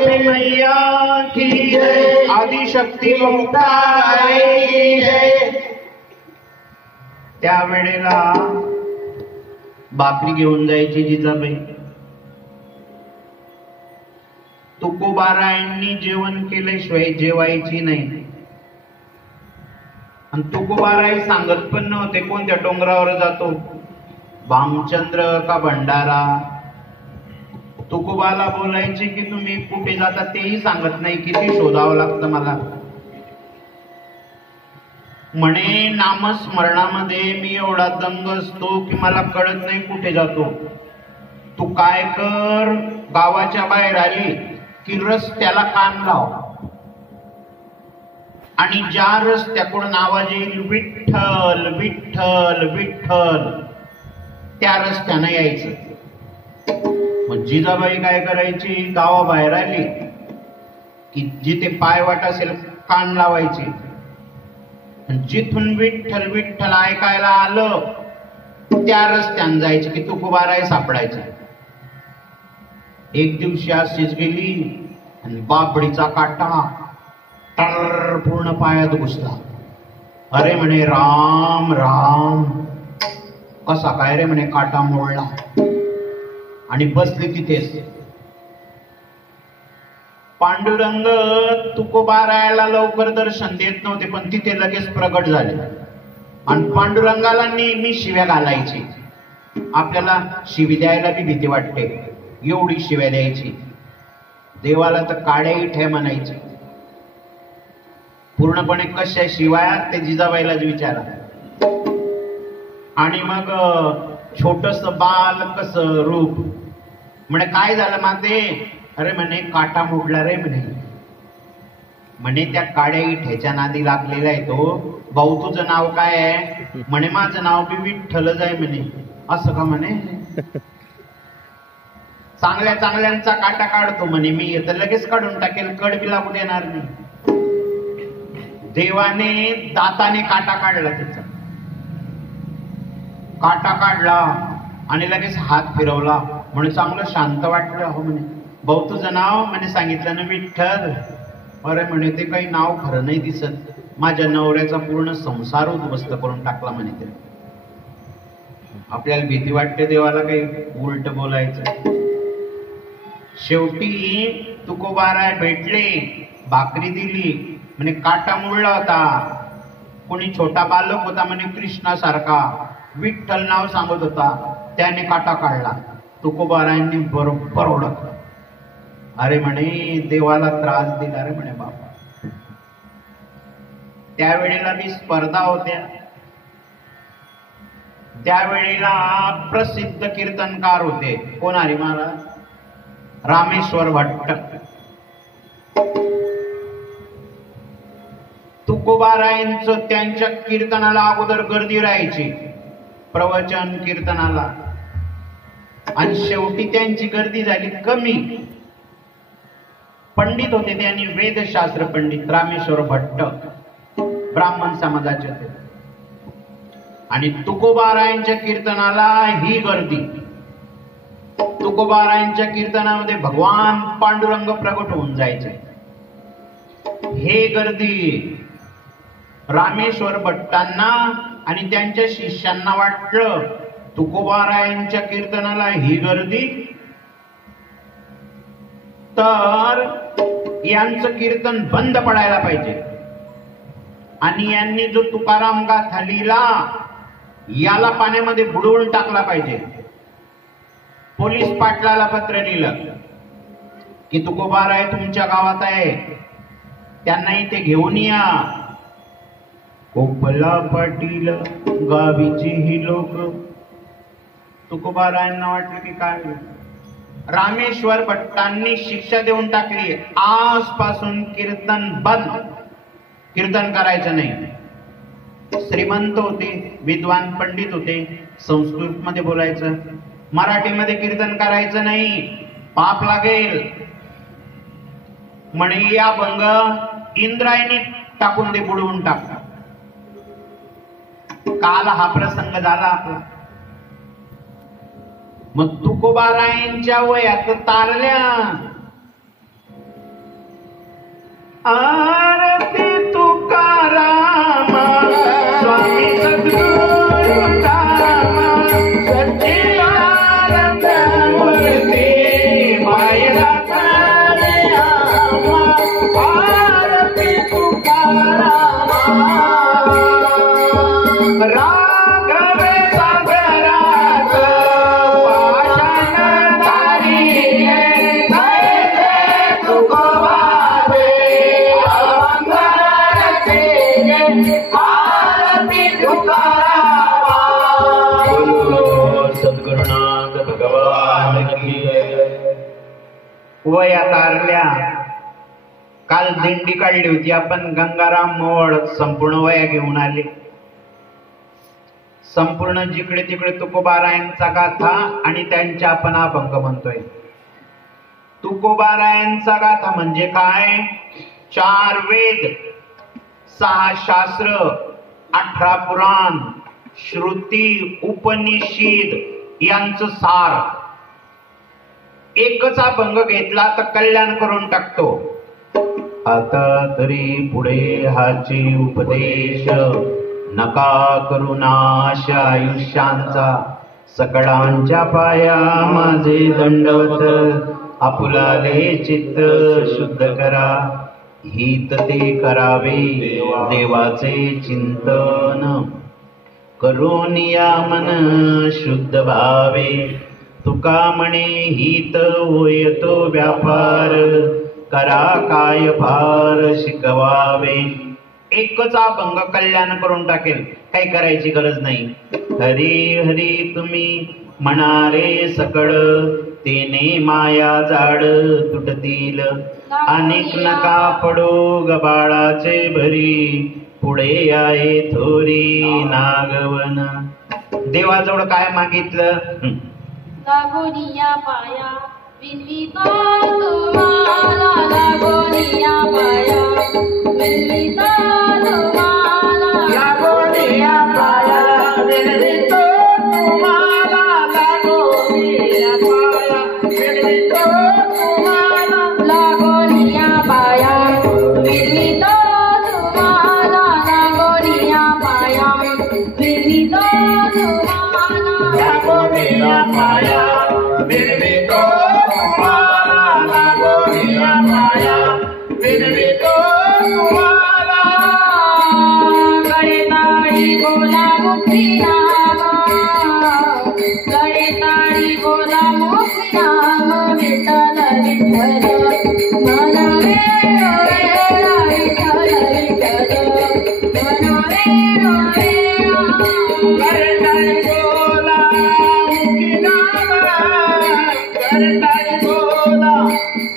छापी मैया की जय, आदिशक्ती लोकाई की जय. त्यावेळेला भाकरी घेऊन जायची जिजाबाई. तुकोबारायांनी जेवण केल्याशिवाय जेवायची नाही. आणि तुकोबाराय सांगत पण नव्हते कोणत्या डोंगरावर जातो, भामचंद्र का भंडारा. तुकोबाला बोलायचे की तुम्ही कुठे जाता तेही सांगत नाही, किती शोधावं लागतं मला. म्हणे नामस्मरणामध्ये मी एवढा दंग असतो की मला कळत नाही कुठे जातो. तू काय कर, गावाच्या बाहेर आली की रस्त्याला कान लाव आणि ज्या रस्त्याकडून आवाज येईल विठ्ठल विठ्ठल विठ्ठल, त्या रस्त्यानं यायचं. मग जिजाबाई काय करायची, गावाबाहेर आली की जिथे पायवाट असेल कान लावायची. जिथून विठ्ठल विठ्ठल ऐकायला आलं त्या रस्त्यानं जायचे की तुकोबाराय सापडायचे. एक दिवशी अशीच गेली आणि बापडीचा काटा टर पूर्ण पायात घुसला. अरे म्हणे राम राम. कसा काय रे म्हणे, काटा मोडला. आणि बसली तिथेच. पांडुरंग तुकोबारायाला लवकर दर्शन देत नव्हते, पण तिथे लगेच प्रगट झाले. आणि पांडुरंगाला नेहमी शिव्या घालायची. आपल्याला शिवी द्यायला बी भीती वाटते, एवढी शिव्या द्यायची. देवाला तर काड्या इठ्या म्हणायची. पूर्णपणे कशा शिवाया ते जिजाबाईलाच विचारा. आणि मग छोटस बाल कस रूप. म्हणे काय झालं माते? अरे म्हणे काटा मोडला रे म्हणे. म्हणे त्या काड्या इठ्याच्या नादी लागलेला आहे तो. भाऊ तुझं नाव काय आहे? म्हणे माझं नाव बी विठ्ठलच आहे म्हणे. असं का म्हणे? चांगल्या चांगल्यांचा काटा काढतो म्हणे मी, तर लगेच काढून टाकेल, कड बी लागू देणार नाही. देवाने दाताने काटा काढला, त्याचा काटा काढला आणि लगेच हात फिरवला. म्हणे चांगलं शांत वाटलं. हो म्हणे भाऊ तुझं नाव? म्हणे सांगितलं ना विठ्ठल. अरे म्हणे ते काही नाव खरं नाही दिसत, माझ्या नवऱ्याचा पूर्ण संसार उद्ध्वस्त करून टाकला म्हणे ते. आपल्याला भीती वाटते देवाला काही उलट बोलायचं. शेवटी तुकोबाराय भेटले, भाकरी दिली. म्हणे काटा मुळला होता. कोणी छोटा बालक होता म्हणे कृष्णासारखा, विठ्ठल नाव सांगत होता, त्याने काटा काढला. तुकोबारायांनी बरोबर ओळखलं. अरे म्हणे देवाला त्रास दिला रे म्हणे बाबा. त्यावेळेला मी स्पर्धा होत्या. त्यावेळेला प्रसिद्ध कीर्तनकार होते. कोण? हरी महाराज, रामेश्वर भट्ट. तुकोबारायांचं त्यांच्या कीर्तनाला अगोदर गर्दी राहायची, प्रवचन कीर्तनाला. आणि शेवटी त्यांची गर्दी झाली कमी. पंडित होते त्यांनी, वेदशास्त्र पंडित रामेश्वर भट्ट, ब्राह्मण समाजाचे होते. आणि तुकोबारायांच्या कीर्तनाला ही गर्दी. तुकोबारायांच्या कीर्तनामध्ये भगवान पांडुरंग प्रगट होऊन जायचे. हे गर्दी रामेश्वर भट्टांना आणि त्यांच्या शिष्यांना वाटलं तुकोबारायांच्या कीर्तनाला ही गर्दी, तर यांचं कीर्तन बंद पडायला पाहिजे. आणि यांनी जो तुकाराम गाथा लिहिला याला पाण्यामध्ये बुडवून टाकला पाहिजे. पोलीस पाटलाला पत्र लिहिलं की तुकोबाराय तुमच्या गावात आहे, त्यांना इथे घेऊन या. कोपला पाटील गावीची ही लोक. तुकोबारायांना वाटलं की काय, रामेश्वर भट्टांनी शिक्षा देऊन टाकली, आजपासून कीर्तन बंद, कीर्तन करायचं नाही. श्रीमंत होते, विद्वान पंडित होते, संस्कृत मध्ये बोलायचं, मराठीमध्ये कीर्तन करायचं नाही, पाप लागेल. म्हणे या भंग इंद्रायणी टाकून दे, बुडवून टाक. काल हा प्रसंग झाला आपला. मग तुकोबारायांच्या वयात तारल्या वया तारल्या काल दिंडी काढली होती आपण. गंगाराम मोहोळ संपूर्ण वया घेऊन आले. संपूर्ण जिकडे तिकडे तुकोबारायांचा गाथा आणि त्यांच्या आपण अभंग म्हणतोय. तुकोबारायांचा गाथा म्हणजे काय? 4 वेद, 6 शास्त्र, 18 पुराण, श्रुती, उपनिषद यांचं सार. एकच अभंग घेतला तर कल्याण करून टाकतो. आता तरी पुढे हाची उपदेश, नका करू नाश आयुष्यांचा. सकळांच्या पाया माझे दंडवत, आपुलाले चित्त शुद्ध करा. हित ते करावे देवाचे चिंतन, करून या मन शुद्ध भावे. तुका म्हणे हित होय तो व्यापार, करा काय फार शिकवावे. एकच अभंग कल्याण करून टाकेल, काही करायची गरज नाही. हरी हरी तुम्ही म्हणारे सकळ, तेने माया जाड तुटतील. अनेक नका पडो गबाळाचे भरी, पुढे आहे थोरी नागवन. देवाजवळ काय मागितलं? लागोनिया पाया विनविता तुम्हाला, लागोनिया पाया विनविता तुम्हाला, लागोनिया पाया विनवितो तुम्हाला, लागोनिया पाया विनवितो तुम्हाला, लागोनिया पाया विनविता तुम्हाला, लागोनिया पाया विनविता तुम्हाला, लागोनिया पाया विनवितो तुम्हाला, लागोनिया पाया विनवितो तुम्हाला. गळेताळी बोला मुक्ती नाम, गळेताळी बोला मुक्ती नाम. विठ्ठल विठ्ठल मन वेळ वेळा, विठ्ठल विठ्ठल मन वेळ वेळा. गळेताळी बोला मुक्ती नाम, गळेताळी बोला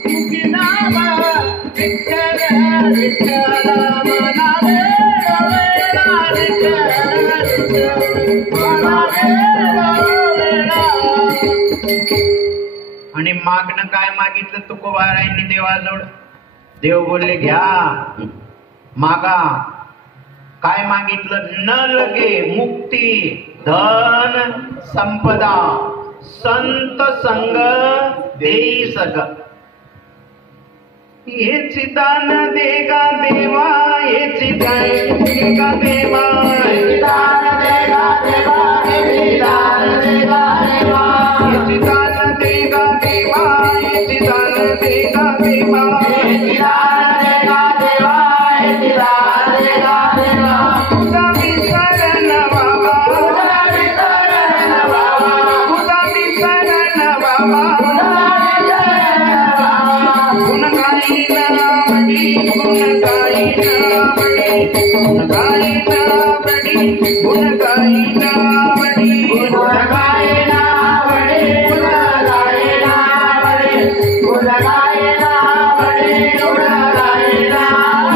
मुक्ती नाम. विठ्ठल विठ्ठल मना वेळ वेळा, विठ्ठल विठ्ठल मना वेळ वेळा. आणि मागणं काय मागितलं तुकोबारायांनी देवाजवळ? देव बोलले घ्या मागा. काय मागितलं? न लगे मुक्ती, धन, संपदा, संत संग देई सग. हेची दान देगा देवा, हेची दान देगा देवा, हेची दान देगा देवा, हेची दान देगा देवा, हेची दान देगा देवा, हेची दान देगा देवा, हेची दान देगा देवा, हेची दान देगा देवा. तुझा विसरण बाबा, तुझा विसरण बाबा, तुझा विसरण बाबा, तुझा विसरण बाबा. गुण गाईना म्हणी, गुण गाईना म्हणी, गुण गाईना म्हणी, गुण गाईना म्हणी, गुण गाईना म्हणी, गुण गाईना म्हणी, गुण गाईना म्हणी, गुण गाईना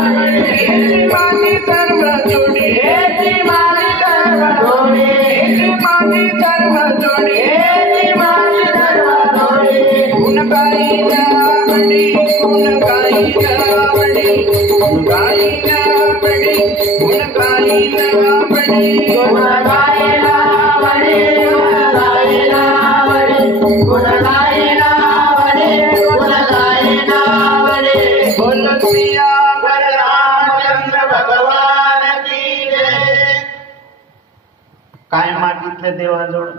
म्हणी. हेची माझी सर्व जोडी, हेची माझी सर्व जोडी, हेची माझी सर्व जोडी, हेची माझी सर्व जोडी. गुण गाईना म्हणी, गुण गाईना म्हणी, गुण गाईना म्हणी, गुण गाईना म्हणी, गुण गाईना म्हणी, गुण गाईना म्हणी, गुण गाईना म्हणी, गुण गाईना म्हणी. बोल सिया रामचंद्र भगवान की जय. काय मागितलं देवाजवळ?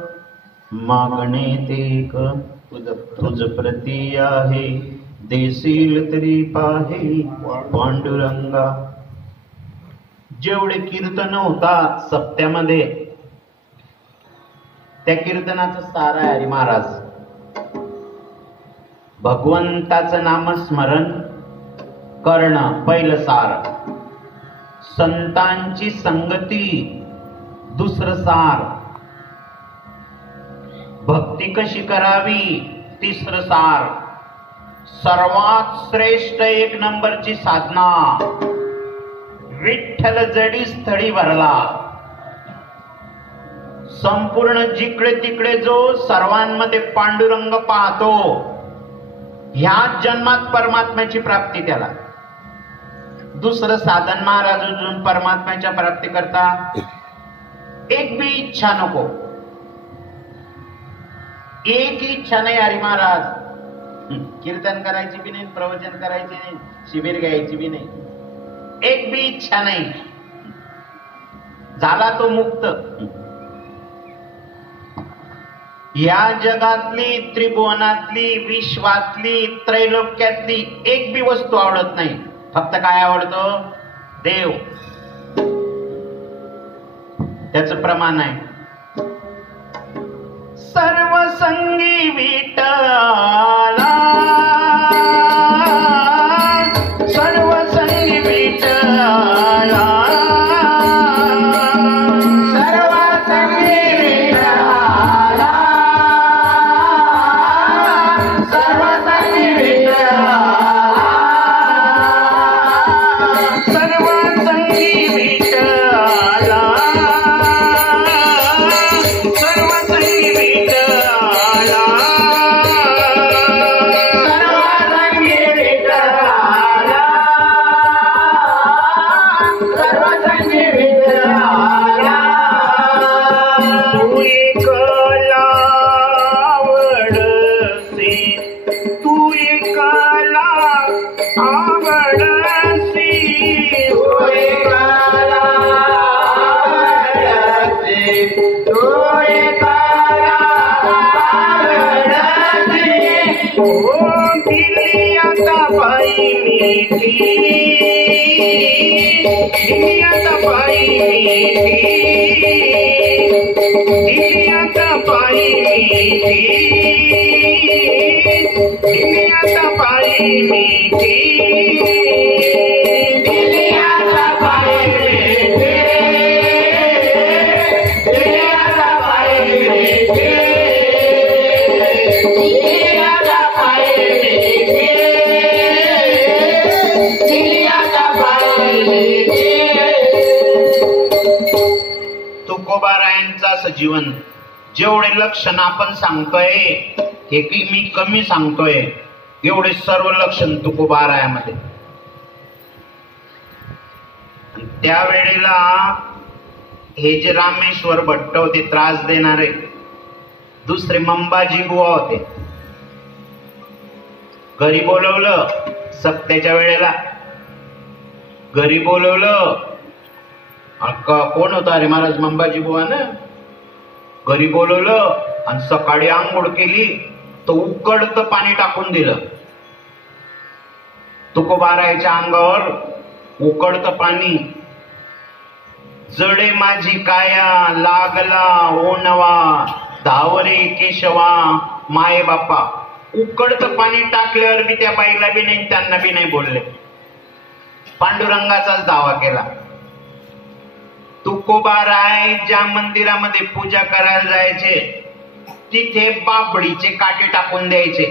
मागणे ते एक तुझ प्रती आहे, देशील तरी पाहे पांडुरंगा. जेवढे कीर्तन होता सप्त्यामध्ये, त्या कीर्तनाचं सार आहे हरी महाराज. भगवंताचं नामस्मरण करणं पहिलं सार, संतांची संगती दुसरं सार, भक्ती कशी करावी तिसरं सार, सर्वात श्रेष्ठ एक नंबरची साधना विठ्ठल जडी स्थळी भरला. संपूर्ण जिकडे तिकडे जो सर्वांमध्ये पांडुरंग पाहतो, ह्याच जन्मात परमात्म्याची प्राप्ती त्याला. दुसरं साधन महाराज अजून परमात्म्याच्या प्राप्ती करता एक बी इच्छा नको, एक इच्छा नाही हरी महाराज. कीर्तन करायची बी नाही, प्रवचन करायचे नाही, शिबिर घ्यायची बी नाही, एक बी इच्छा नाही. झाला तो मुक्त. या जगातली, त्रिभुवनातली, विश्वातली, त्रैलोक्यातली एक बी वस्तू आवडत नाही. फक्त काय आवडतं? देव. त्याचं प्रमाण आहे सर्व संगी विठ्ठला, सर्व संगी विठ्ठला, सर्व संगी विठ्ठला, सर्व संगी विठ्ठला, सर्व संगी विठ्ठला, सर्व संगी विठ्ठला, सर्व संगी विठ्ठला, सर्व संगी विठ्ठला. तू एकला आवडसी, तू एकला आवडसी, तू एकला आवडसी, तू एकला आवडसी. ओ दिली आता बाई मिठी, दिली आता बाई मिठी, दिली आता बाई मिठी, दिली आता बाई मिठी, दिली आता बाई मिठी, दिली आता बाई मिठी, दिली आता बाई मिठी, दिली आता बाई मिठी. तुकोबारायांचं असं जीवन. जेवढे लक्षण आपण सांगतोय हे की मी कमी सांगतोय, एवढे सर्व लक्षण तुकोबारायामध्ये. त्यावेळेला हे जे रामेश्वर भट्ट होते त्रास देणारे, दुसरे मंबाजी बुवा होते. घरी बोलवलं सप्त्याच्या वेळेला, घरी बोलवलं. कोण होता? अरे महाराज मंबाजी बुवा ना. घरी बोलवलं आणि सकाळी आंघोळ केली तर उकळतं पाणी टाकून दिलं. तुकोबारायच्या अंगावर उकळतं पाणी. जडे माझी काया लागला ओणवा, धावरे केशवा माये बापा. उकळतं पाणी टाकल्यावर बी त्या बाईला बी नाही, त्यांना बी नाही बोलले. पांडुरंगाचाच दावा केला. तुकोबाराय ज्या मंदिरामध्ये पूजा करायला जायचे तिथे बाबडीचे काटे टाकून द्यायचे.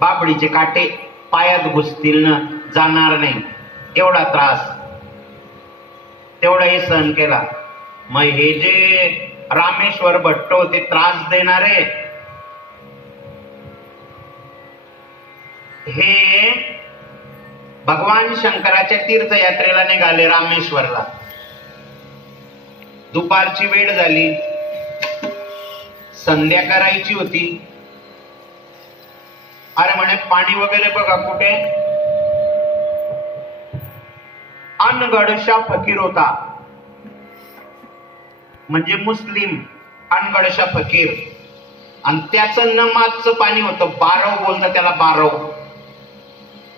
बाबडीचे काटे पायात घुसतील ना, जाणार नाही, एवढा त्रास. तेवढाही सहन केला. मग हे जे रामेश्वर भट्ट होते त्रास देणारे, हे भगवान शंकराच्या तीर्थयात्रेला निघाले रामेश्वरला. दुपारची वेळ झाली, संध्या करायची होती. अरे म्हणे पाणी वगैरे बघा कुठे. अनगडशा फकीर होता, म्हणजे मुस्लिम अनगडशा फकीर. आणि त्याचं नमाजचं पाणी होतं, बारव बोलतं त्याला, बारव.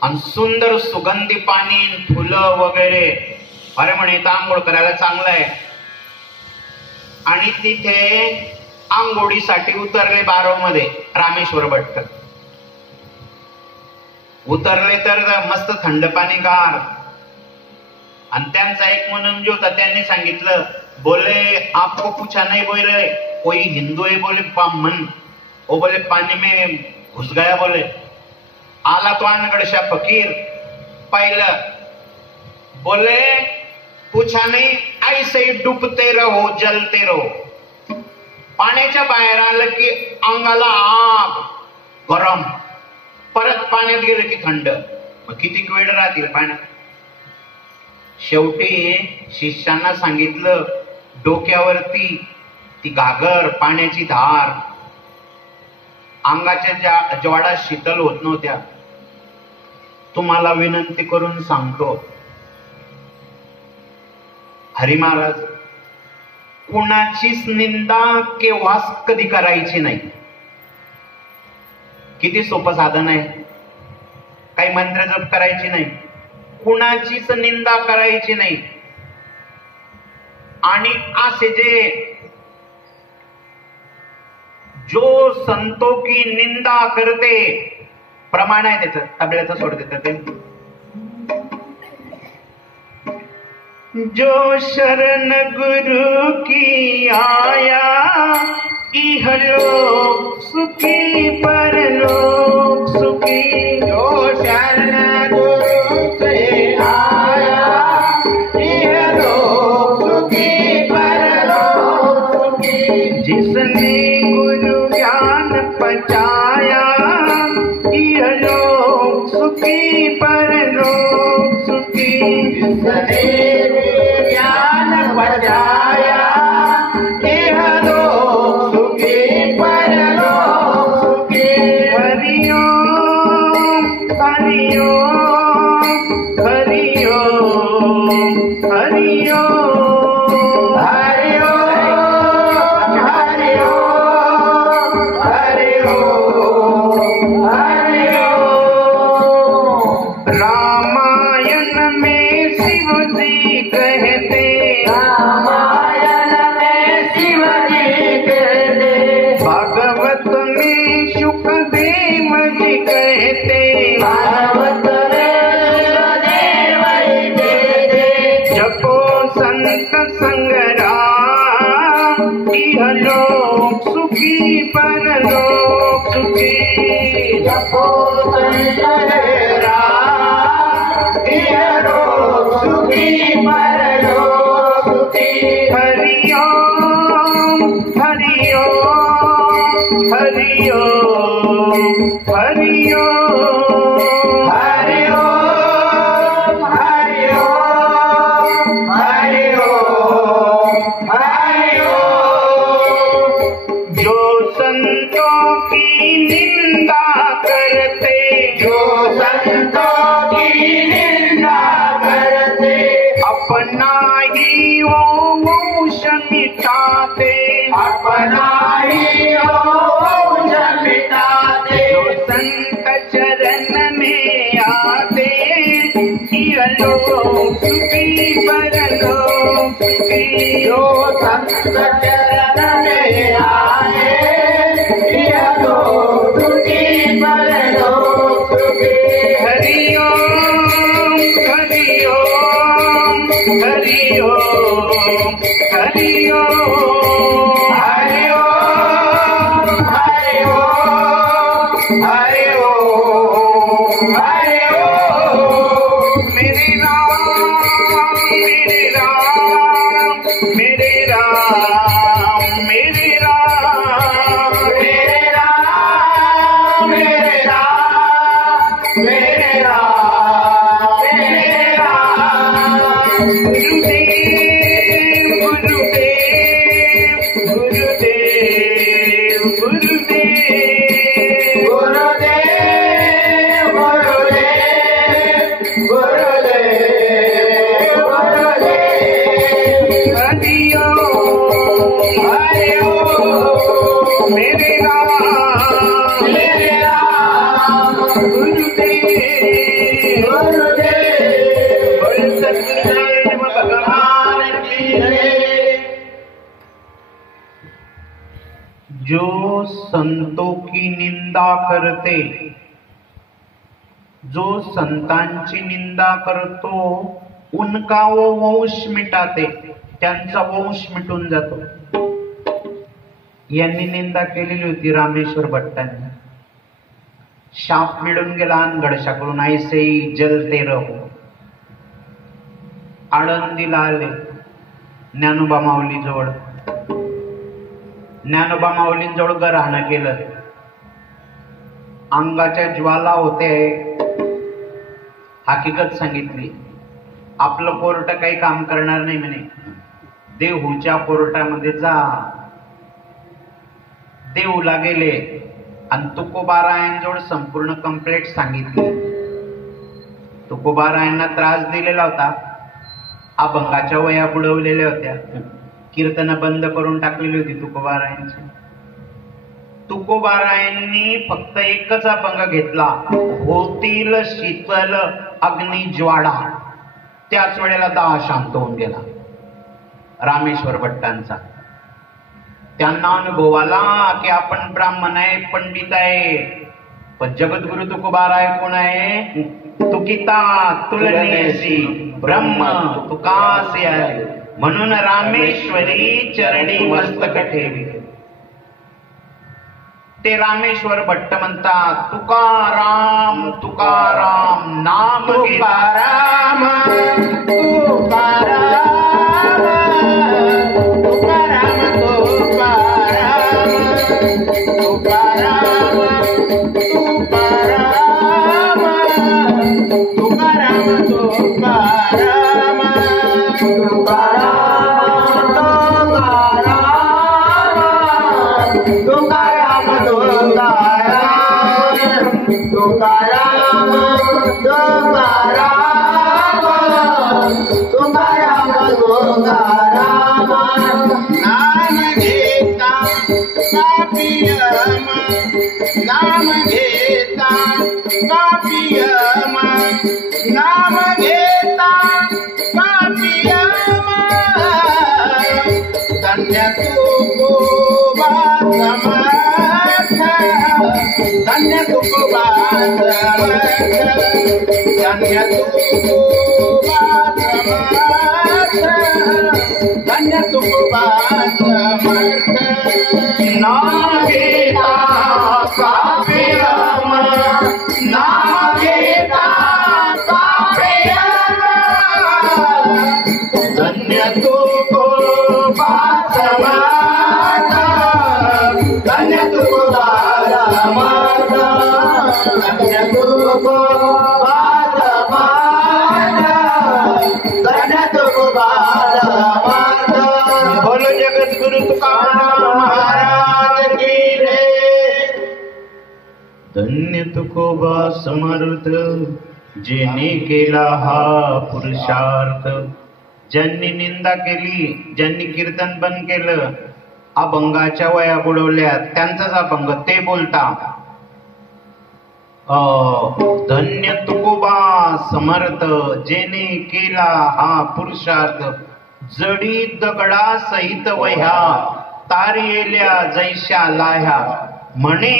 आणि सुंदर सुगंधी पाणी, फुलं वगैरे अरे म्हणे इथं आंघोळ करायला चांगलं आहे. आणि तिथे आंघोळीसाठी उतरले बारोमध्ये रामेश्वर भट्ट. उतरले तर मस्त थंड पाणी गार. आणि त्यांचा एक म्हणून जो होता त्यांनी सांगितलं, बोले आपको पूछा नहीं बोले कोई हिंदू है बोले ब्राह्मण, वो बोले पानी में घुस गया बोले. आला तो अनगडशा फकीर पाहिलं, बोले पूछा नहीं ऐसे डुबते रहो जलते रहो. पाण्याच्या बाहेर आलं की अंगाला आग गरम, परत पाण्यात गेलं की थंड. मग किती वेळ राहतील पाण्यात. शेवटी शिष्यांना सांगितलं, डोक्यावरती ती घागर पाण्याची धार, अंगाच्या ज्वाडा शीतल होत नव्हत्या. तुम्हाला विनंती करून सांगतो, हरी महाराज कुणाचीच निंदा केव्हाच कधी करायची नाही. किती सोपं साधन आहे. काही मंत्र जप करायची नाही, कुणाचीच निंदा करायची नाही. आणि असे जो संतों की निंदा करते, प्रमाण आहे त्याचं, तबल्याचं सोड देतात ते. जो शरण गुरु की आया, इहलोक सुखी परलोक सुखी. जो शरण गुरु से आया, इहलोक सुखी परलोक सुखी. जिसने गुरु ज्ञान पचाया, इहलोक सुखी परलोक सुखी. जिसने बचाया इहलोक सुखी परलोक सुखी. हरि ओम हरि ओम हरि ओम हरि ओम हरि ओम हरि ओम हरि ओम हरि ओम. रामायण में शिव जी कहते, भागवत में शुकदेव जी कहते, भागवत जपो संत संग्राम, इहलोक सुखी परलोक सुखी. जपो संत संग्राम, इहलोक सुखी परलोक सुखी. हरि ओम हरि ओम हरि ओम हरि ओम हरि ओम हरि ओम हरि ओम हरि ओम. जो संतों की निंदा करते, जो संतों की निंदा करते, अपना ही वो वंश मिटाते, अपना ही वंश मिटाते. जो संत चरण में आते, इहलोक सुखी परलोक सुखी. जो संत चरण में आए, इहलोक सुखी परलोक सुखी. हरि ओम हरि ओम हरि ओम हरि ओम हरि ओम हरि ओम हरि ओम हरि ओम. मेरे राम मेरे राम मेरे राम मेरे राम मेरे राम मेरे राम मेरे राम मेरे राम. गुरुदेव गुरुदेव गुरुदेव गुरुदेव गुरुदेव गुरुदेव गुरुदेव गुरुदेव. हरि ओम हरि ओम मेरे राम गुरुदेव गुरुदेव. बोल सतनाम संतों की निंदा करते, जो संतांची निंदा करतो उनका वो वंश मिटाते, त्यांचा वंश मिटून जातो. यांनी निंदा केलेली होती रामेश्वर भट्टांनी. शाप मिळून गेला गडशाकडून, ऐसे जलते रहो. आळंदीला आले ज्ञानोबा माऊली जवळ. ज्ञानोबा माऊलींजवळ राहणं केलं. अंगाच्या ज्वाला होते, हकीकत सांगितली. आपलं कोर्ट काही काम करणार नाही म्हणे, देहूच्या कोर्टामध्ये जा. देहूला गेले आणि तुकोबारायांजवळ संपूर्ण कंप्लेंट सांगितली. तुकोबारायांना त्रास दिलेला होता, अभंगाच्या वया बुडवलेल्या होत्या, कीर्तन बंद करून टाकलेली होती तुकोबारायांची. तुकोबारायांनी फक्त एकच अभंग घेतला, होतील शीतल अग्निज्वाळा. त्याच वेळेला दाह शांत होऊन गेला रामेश्वर भट्टांचा. त्यांना अनुभव आला की आपण ब्राह्मण आहे, पंडित आहे, पण जगद्गुरु तुकोबाराय कोण आहे? तुकिता तुलनेसी ब्रह्म तुकासे आहे, म्हणून रामेश्वरी चरणी मस्तक ठेवी. ते रामेश्वर भट्ट म्हणतात, तुकाराम तुकाराम नाम तुकाराम तुकाराम तुकाराम तुकाराम तुकाराम तुकाराम तुकाराम तुकाराम तुकाराम नाम घेता पापियम, नाम घेता पापियम, नाम घेता पापियम. धन्य तुकोबा समर्थ, धन्य तुकोबा समर्थ, धन्य तुकोबा समर्थ, धन्य तुकोबा समर्थ. नाम घेता पापियम, नाम घेता पापियम, धन्य तुकोबा समर्थ, धन्य तुकोबा समर्थ, धन्य तुकोबा समर्थ, धन्य तुकोबा समर्थ. बोलो जगद्गुरु तुकाराम महाराज की जय. धन्य तुकोबा समर्थ, जेने केला हा पुरुषार्थ. ज्यांनी निंदा केली, ज्यांनी कीर्तन बंद केलं, अभंगाच्या वया बुडवल्या, त्यांचाच अभंग ते बोलता. धन्य तुकोबा समर्थ, जेने केला हा पुरुषार्थ. जडी दगडा सहित वह्या, तारियेल्या जैशा लाह्या. म्हणे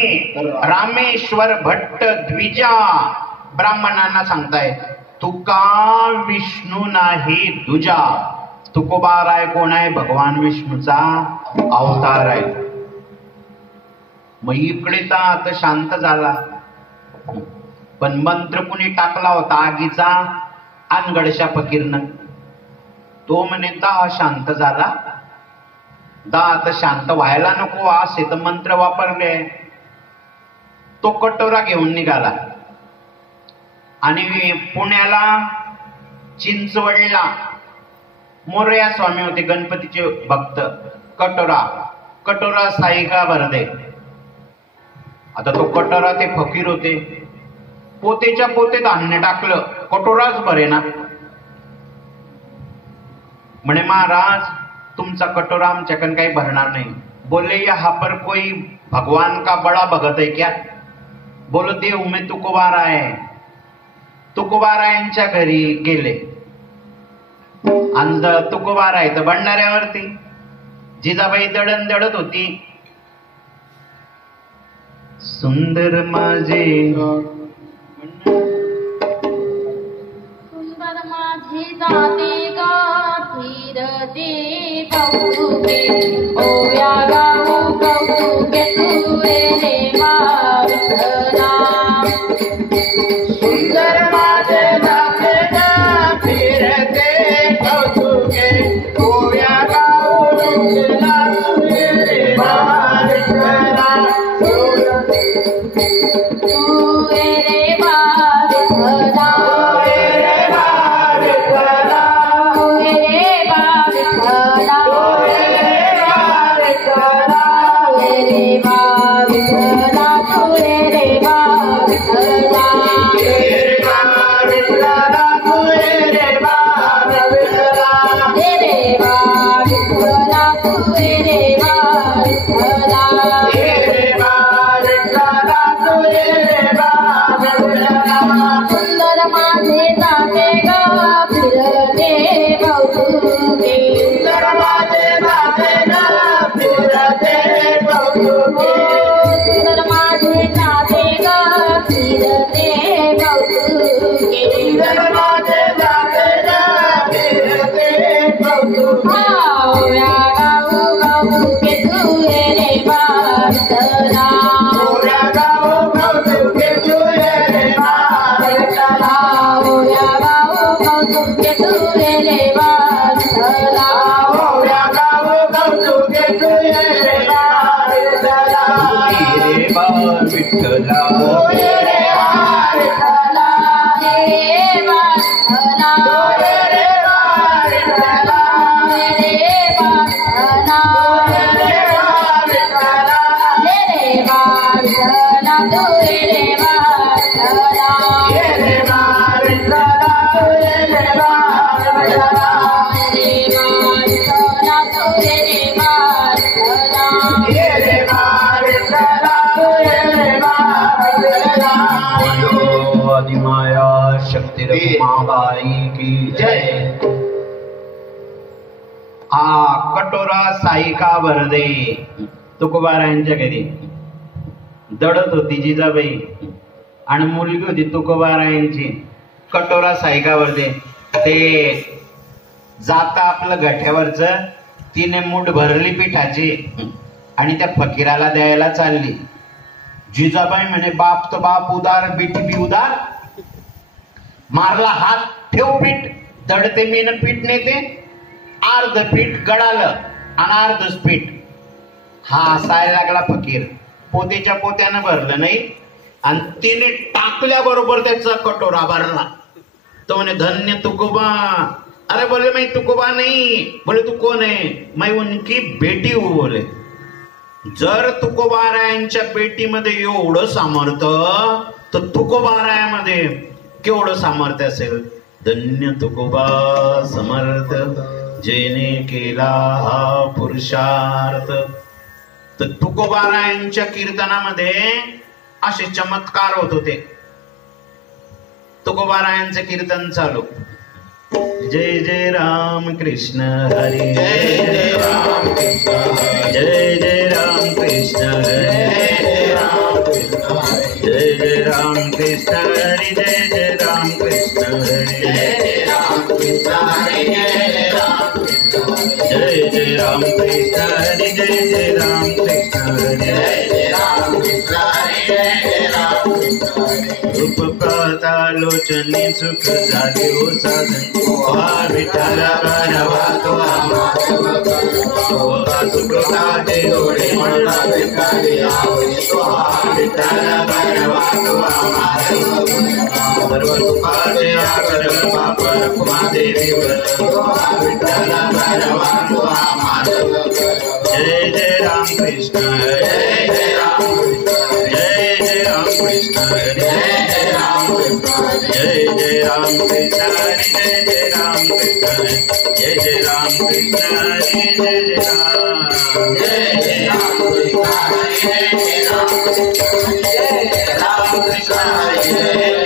रामेश्वर भट्ट द्विजा. ब्राह्मणांना सांगताय, तुका विष्णू नाही दुजा. तुकोबाराय कोण आहे? भगवान विष्णूचा अवतार आहे. मग इकडे तर शांत झाला, पण मंत्र कुणी टाकला होता आगीचा? अनगडशा फकीरनं. तो म्हणे दाह शांत झाला. दाह तर शांत व्हायला नको असे तर मंत्र वापरले. तो कटोरा घेऊन निघाला आणि पुण्याला चिंचवडला मोरया स्वामी होते, गणपतीचे भक्त. कटोरा साईगा भरदे. आता तो कटोरा ते फकीर होते, पोतेच्या पोते धान्य टाकलं, कटोराच भरे ना. म्हणे महाराज तुमचा कटोरा आमच्याकडे काही भरणार नाही. बोले यहाँ पर कोई भगवान का बड़ा भगत है क्या? बोलो देव में तुकोबारा है. तुकोबारायांच्या घरी गेले आणि तुकोबारा आहे तर भंडाऱ्यावरती जिजाबाई दळण दळत होती. सुंदर माझे सुंदर माझे जाते ग फिरते कौतुके ओव्या गाऊ कौतुके तुरे देवा विठ्ठला सुंदर माझे जाते ग फिरते कौतुके ओव्या गाऊ विठ्ठला तुरे देवा विठ्ठला तुरे देवा विठ्ठला सुंदर माझे जाते ग फिरते कौतुके सुंदर माझे जाते ग फिरते कौतुके सुंदर माझे जाते ग फिरते कौतुके सुंदर माझे जाते ग फिरते कौतुके ओव्या गाऊ कौतुके तुरे देवा विठ्ठला ओव्या गाऊ कौतुके तुरे देवा विठ्ठला ओव्या गाऊ कौतुके तुरे देवा विठ्ठला ओव्या गाऊ कौतुके तुरे देवा विठ्ठला देवा विठ्ठला आदिमाया शक्ति रमाबाई की जय। हा कटोरा साईका वरदे तुकोबारायांच्या घरी दडत होती जिजाबाई आणि मुलगी होती तुकोबारायांची कटोरा साईका वरदे ते जाता आपलं गठ्यावरच तिने मूठ भरली पिठाची आणि त्या फकीराला द्यायला चालली. जिजाबाई म्हणे बाप तो बाप उदार बेटी बी उदार. मारला हात ठेव पीठ दडते मीन पीठ नेते अर्ध पीठ गडालं आणि अर्धच पीठ. हा हसायला लागला फकीर. पोतेच्या पोत्यानं भरलं नाही आणि तिने टाकल्याबरोबर त्याचा कटोरा भरला. तो म्हणे धन्य तुकोबा. अरे बोले मैं तुकोबा नहीं. बोले तू कोण आहे. मैं उनकी बेटी हूँ बोले. जर तुकोबारायांच्या पेटीमध्ये एवढं सामर्थ्य तर तुकोबारायामध्ये केवढं सामर्थ्य असेल. धन्य तुकोबा समर्थ जेने केला हा पुरुषार्थ. तर तुकोबारायांच्या कीर्तनामध्ये असे चमत्कार होत होते. तुकोबारायांचं कीर्तन चालू. जय जय राम कृष्ण हरी जय जय राम कृष्ण जय जय राम कृष्ण हरी जय जय राम कृष्ण हरी जय जय राम कृष्ण हरी जय जय राम कृष्ण हरी जय जय राम कृष्ण हरी जय जय राम कृष्ण हरी जय जय राम कृष्ण हरी रूप पातालोचनी सुख झाले हो साधन. विठ्ठला बनवा तो सुकृताचे डोळे म्हणला भिकारी आवडी तो. विठ्ठला बनवा तो सर्व दुःखाचे आकर पाप रखमा देवी विठ्ठला बनवा तो. जय जय राम कृष्ण जय जय राम जय जय राम कृष्ण जय जय राम जय जय राम कृष्ण हरी जय जय राम कृष्ण जय जय राम कृष्ण हरी जय जय राम जय जय राम कृष्ण हरी जय जय राम जय जय राम कृष्ण हरी जय जय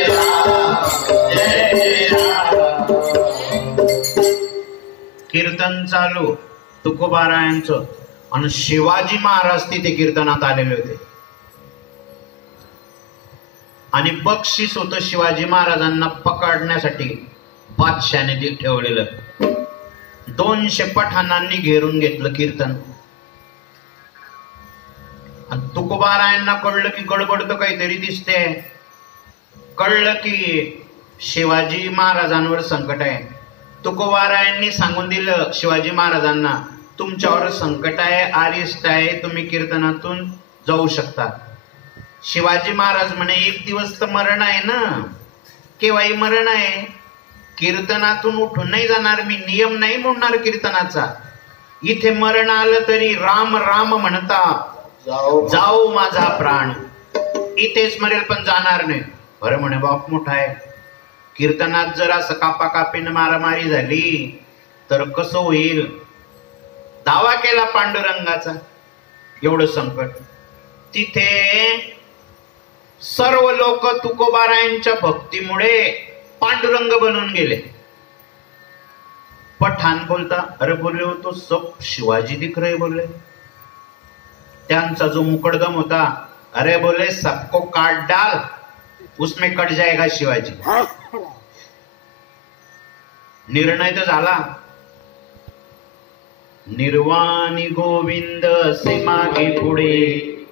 राम. कीर्तन चालू तुकोबारायांचं आणि शिवाजी महाराज तिथे कीर्तनात आलेले होते. आणि बक्षीस होतं शिवाजी महाराजांना पकडण्यासाठी बादशाने ते ठेवलेलं. 200 पठाणांनी घेरून घेतलं कीर्तन. आणि तुकोबारायांना कळलं की गडबड तर काहीतरी दिसते. कळलं की शिवाजी महाराजांवर संकट आहे. तुकोबारायांनी सांगून दिलं शिवाजी महाराजांना, तुमच्यावर संकट आहे, अरिष्ट आहे, तुम्ही कीर्तनातून जाऊ शकता. शिवाजी महाराज म्हणे, एक दिवस तर मरण आहे ना, केव्हाही मरण आहे, कीर्तनातून उठून नाही जाणार मी, नियम नाही मोडणार कीर्तनाचा. इथे मरण आलं तरी राम राम म्हणता जाऊ माझा प्राण, इथेच मरेल पण जाणार नाही. बरं म्हणे, बाप मोठा आहे, कीर्तनात जर असं कापाकापीनं मारामारी झाली तर कसं होईल. दावा केला पांडुरंगाचा, एवढं संकट. तिथे सर्व लोक तुकोबारायांच्या भक्तीमुळे पांडुरंग बनून गेले. पठाण बोलता, अरे बोले हो तो सब शिवाजी दिख रहे बोले. त्यांचा जो मुकदम होता, अरे बोले सबको काट डाल, उसमें कट जाएगा शिवाजी. निर्णय तर झाला. निर्वाणी गोविंद से मागे पुढे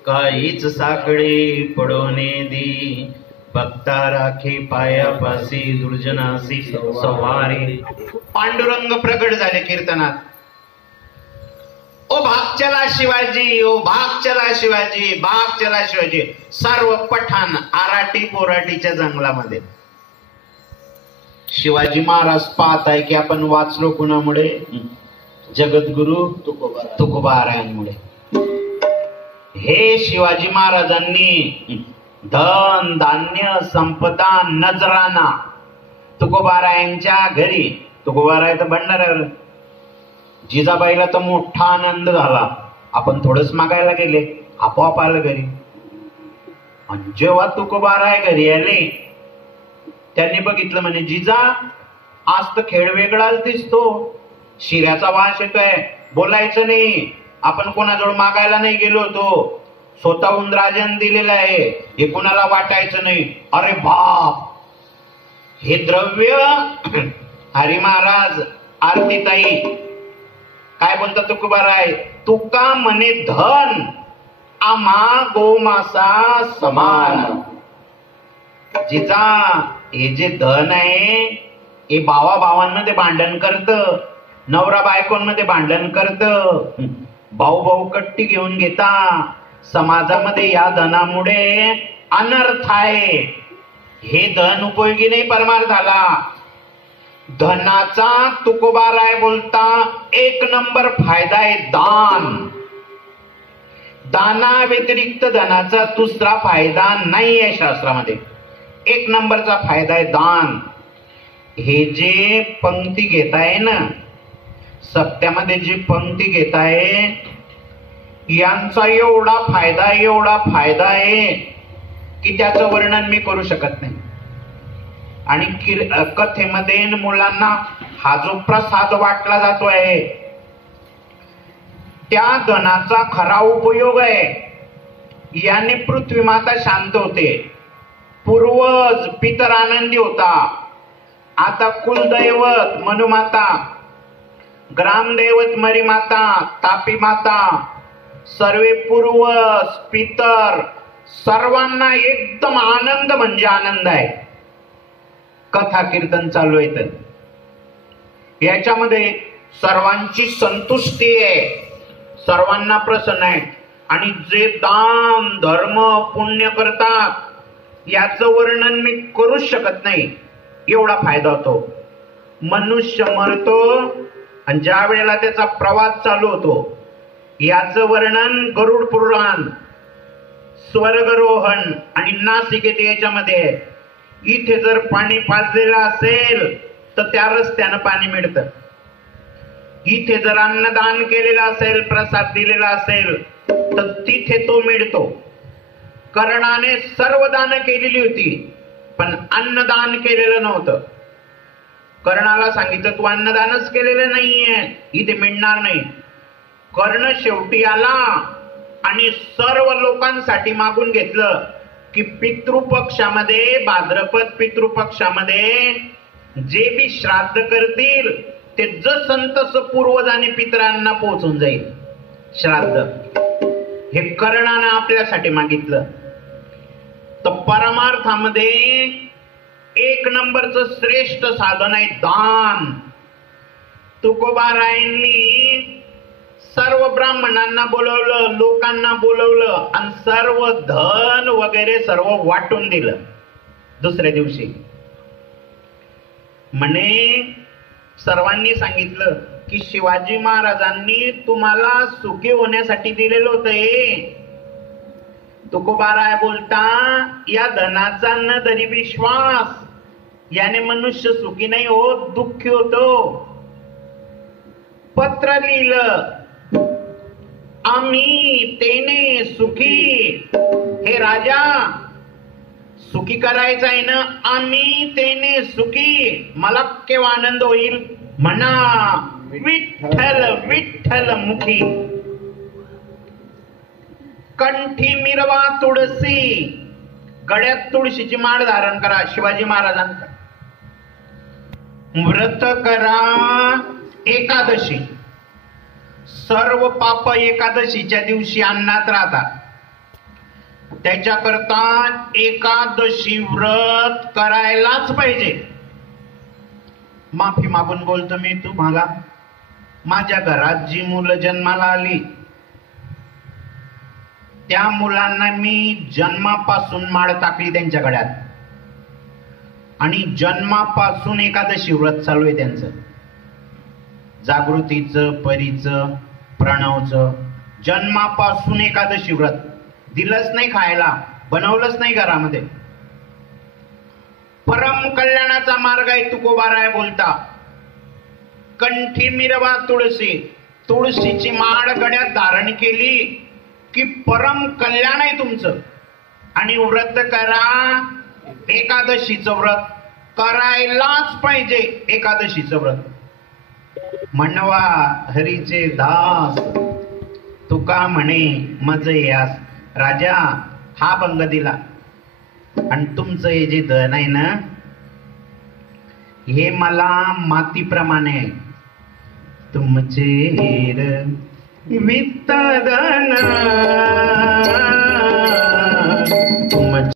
काहीच साकडे पडोने दी, भक्ता राखे पायापासी दुर्जनासी सवारी. पांडुरंग प्रगट झाले कीर्तनात. ओ भाग चला शिवाजी, ओ भाग चला शिवाजी, भाग चला शिवाजी. सर्व पठाण आराटी पोराटीच्या जंगलामध्ये. शिवाजी महाराज पाहत आहे की आपण वाचलो कुणामुळे, जगद्गुरु तुकोबारायांमुळे. हे शिवाजी महाराजांनी धन धान्य संपदा नजराना तुकोबारायांच्या घरी, तुकोबाराय तर भंडाऱ्यावर, जिजाबाईला तर मोठा आनंद झाला. आपण थोडंच मागायला गेले, आपोआप आलं घरी. आणि जेव्हा तुकोबाराय घरी आले, त्यांनी बघितलं, म्हणे जिजा आज तर खेळ वेगळाच दिसतो, शिऱ्याचा वास येतोय. बोलायचं नाही, आपण कोणाजवळ मागायला नाही गेलो होतो, स्वतःहून राजन दिलेलं आहे, हे कोणाला वाटायचं नाही. अरे बाप, हे द्रव्य. हरी महाराज आरतीताई काय बोलतात तुकोबाराय, तुका म्हणे धन आम्हा गोमासा समान. जिजा हे जे धन आहे हे भावा भावांमध्ये भांडण करत, नवरा बायकोंमध्ये भांडण करत, भाऊ भाऊ कट्टी घेऊन घेता. समाजामध्ये या धनामुळे अनर्थ आहे. हे धन उपयोगी नाही परमार्थाला. धनाचा तुकोबाराय बोलता एक नंबर फायदा आहे दान. दाना व्यतिरिक्त धनाचा दुसरा फायदा नाही आहे शास्त्रामध्ये. एक नंबरचा फायदा आहे दान. हे जे पंक्ती घेताय ना, सप्त्यामध्ये जी पंक्ती घेताय, यांचा एवढा फायदा आहे की त्याचं वर्णन मी करू शकत नाही. आणि कथेमध्ये मुलांना हा जो प्रसाद वाटला जातो आहे, त्या धनाचा खरा उपयोग आहे. याने पृथ्वी माता शांत होते, पूर्वज पितर आनंदी होता. आता कुलदैवत मनुमाता, ग्रामदैवत मरीमाता, तापी माता, सर्वे पूर्वज पितर सर्वांना एकदम आनंद म्हणजे आनंद आहे. कथा कीर्तन चालू आहे तर याच्यामध्ये सर्वांची संतुष्टी आहे, सर्वांना प्रसन्न आहे. आणि जे दान धर्म पुण्य करतात याचं वर्णन मी करूच शकत नाही, एवढा फायदा होतो. मनुष्य मरतो आणि ज्या वेळेला त्याचा प्रवास चालू होतो, याचं वर्णन गरुड पुराण, स्वर्गरोहण आणि नासिकेत याच्यामध्ये. इथे जर पाणी पाजलेलं असेल तर त्या रस्त्यानं पाणी मिळतं. इथे जर अन्नदान केलेलं असेल, प्रसाद दिलेला असेल तर तिथे तो मिळतो. कर्णाने सर्व दान केलेली होती पण अन्नदान केलेलं नव्हतं. कर्णाला सांगितलं तू अन्नदानच केलेलं नाहीये, इथे मिळणार नाही. कर्ण शेवटी आला आणि सर्व लोकांसाठी मागून घेतलं. की पितृपक्षामध्ये, भाद्रपद पितृपक्षामध्ये जे बी श्राद्ध करतील ते जसं तसं पूर्वजांनी पितरांना पोहोचून जाईल. श्राद्ध हे कर्णानं आपल्यासाठी मागितलं. तर परमार्थामध्ये एक नंबरचं श्रेष्ठ साधन आहे दान. तुकोबारायांनी सर्व ब्राह्मणांना बोलवलं, लोकांना बोलवलं आणि सर्व धन वगैरे सर्व वाटून दिलं. दुसऱ्या दिवशी म्हणे सर्वांनी सांगितलं की शिवाजी महाराजांनी तुम्हाला सुखी होण्यासाठी दिलेलं होतं हे. तुकोबाराय बोलता, या धनाचा न तरी विश्वास, याने मनुष्य सुखी नाही होत, दुःखी होतो. पत्र लिहिलं, आम्ही तेने सुखी. हे राजा, सुखी करायचं आहे ना, आम्ही तेने सुखी. मला केव्हा आनंद होईल? म्हणा विठ्ठल विठ्ठल मुखी. कंठी मिरवा तुळसी, गळ्यात तुळशीची माळ धारण करा. शिवाजी महाराजांचा व्रत करा एकादशी. सर्व पाप एकादशीच्या दिवशी अन्नात राहतात. त्याच्याकरता एकादशी व्रत करायलाच पाहिजे. माफी मागून बोलतो मी तुम्हाला, माझ्या घरात जी मुलं जन्माला आली त्या मुलांना मी जन्मापासून माळ टाकली त्यांच्या गळ्यात, आणि जन्मापासून एकादशी व्रत चालू आहे त्यांचं. जागृतीचं, परीचं, प्रणवचं जन्मापासून एकादशी व्रत. दिलंच नाही खायला, बनवलंच नाही घरामध्ये. परम कल्याणाचा मार्ग आहे. तुकोबाराय बोलता, कंठी मिरवा तुळसी. तुळशीची माळ गळ्यात धारण केली की परम कल्याण आहे तुमचं. आणि व्रत करा एकादशीचं व्रत. करायलाच पाहिजे एकादशीचं व्रत. म्हणवा हरीचे दास, तुका म्हणे मज यास. राजा हा भंग दिला, आणि तुमचं हे जे धन आहे ना, हे मला मातीप्रमाणे. तुमचे वित्त धन